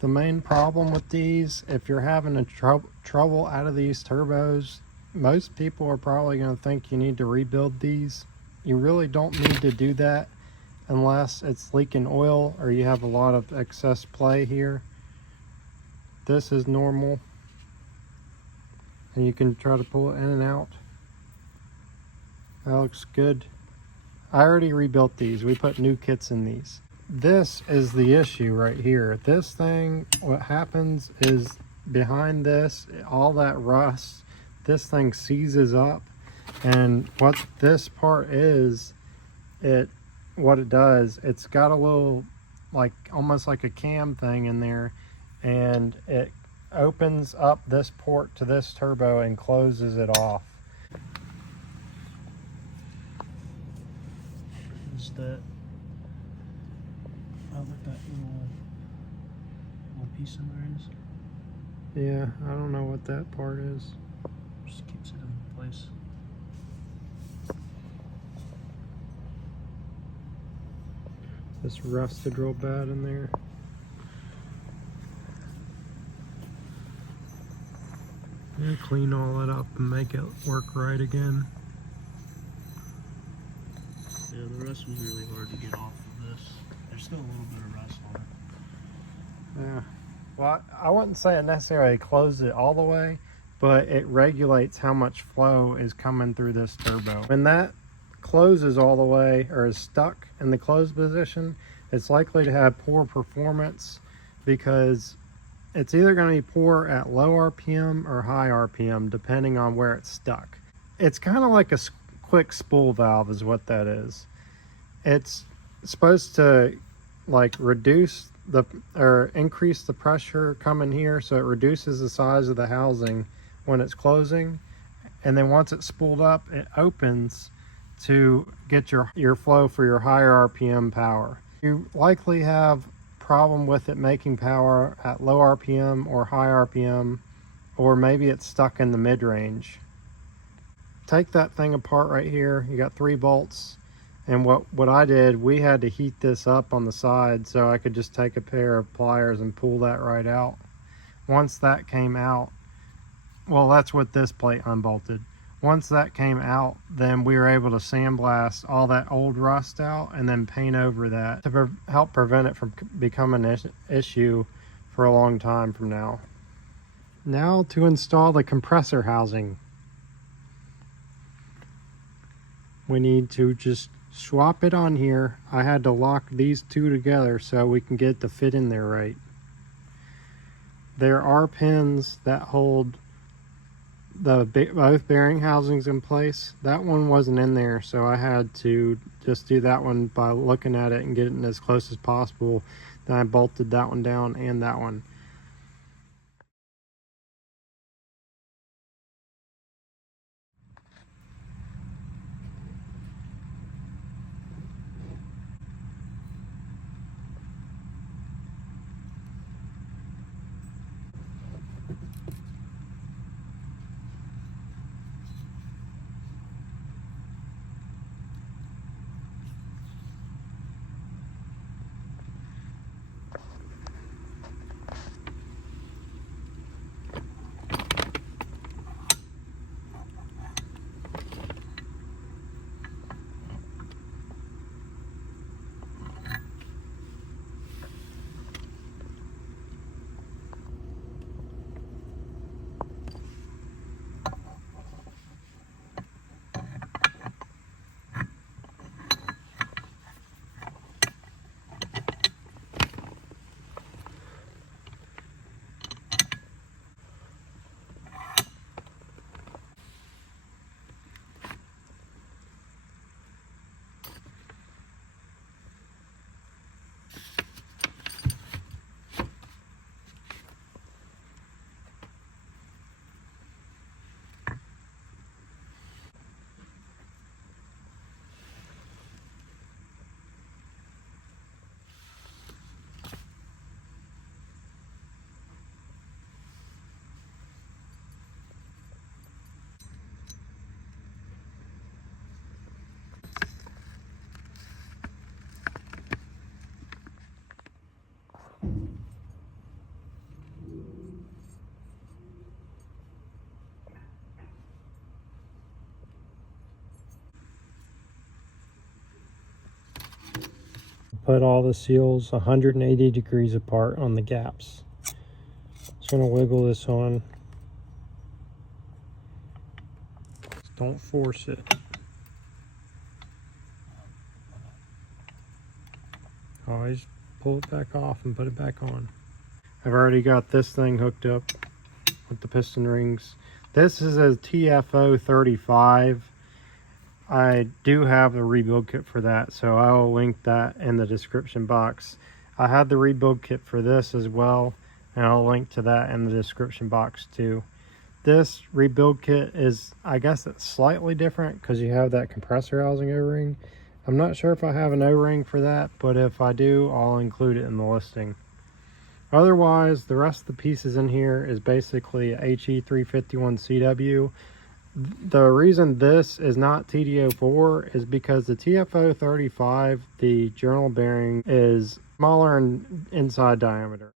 The main problem with these, if you're having a trouble out of these turbos, most people are probably going to think you need to rebuild these. You really don't need to do that unless it's leaking oil or you have a lot of excess play here. This is normal, and you can try to pull it in and out. That looks good. I already rebuilt these. We put new kits in these. This is the issue right here. This thing, what happens is behind this, all that rust, this thing seizes up, and what this part is, what it does, it's got a little, like almost like a cam thing in there, and it opens up this port to this turbo and closes it off. Is that, oh, look, that little piece in there is? Yeah, I don't know what that part is. Just keeps it in place. This rusted real bad in there. Yeah, clean all that up and make it work right again. Yeah, the rust was really hard to get off of this. There's still a little bit of rust on it. Yeah. Well, I wouldn't say it necessarily closes it all the way, but it regulates how much flow is coming through this turbo. When that closes all the way or is stuck in the closed position, it's likely to have poor performance because it's either going to be poor at low RPM or high RPM depending on where it's stuck. It's kind of like a quick spool valve is what that is. It's supposed to like reduce the or increase the pressure coming here, so it reduces the size of the housing when it's closing, and then once it's spooled up, it opens to get your flow for your higher RPM power. You likely have problem with it making power at low RPM or high RPM, or maybe it's stuck in the mid-range. Take that thing apart right here. You got 3 bolts, and what I did, we had to heat this up on the side so I could just take a pair of pliers and pull that right out. Once that came out, well, that's what this plate unbolted. Once that came out, then we were able to sandblast all that old rust out and then paint over that to help prevent it from becoming an issue for a long time from now. Now to install the compressor housing. We need to just swap it on here. I had to lock these two together so we can get it to fit in there right. There are pins that hold the both bearing housings in place. That one wasn't in there, so I had to just do that one by looking at it and getting as close as possible. Then I bolted that one down and that one. put all the seals 180 degrees apart on the gaps. Just gonna wiggle this on. Just don't force it. Always pull it back off and put it back on. I've already got this thing hooked up with the piston rings. This is a TFO 35. I do have a rebuild kit for that, so I will link that in the description box. I had the rebuild kit for this as well, and I'll link to that in the description box too. This rebuild kit is, I guess it's slightly different because you have that compressor housing O-ring. I'm not sure if I have an O-ring for that, but if I do, I'll include it in the listing. Otherwise, the rest of the pieces in here is basically HE351CW. The reason this is not TD04 is because the TFO 35, the journal bearing, is smaller in inside diameter.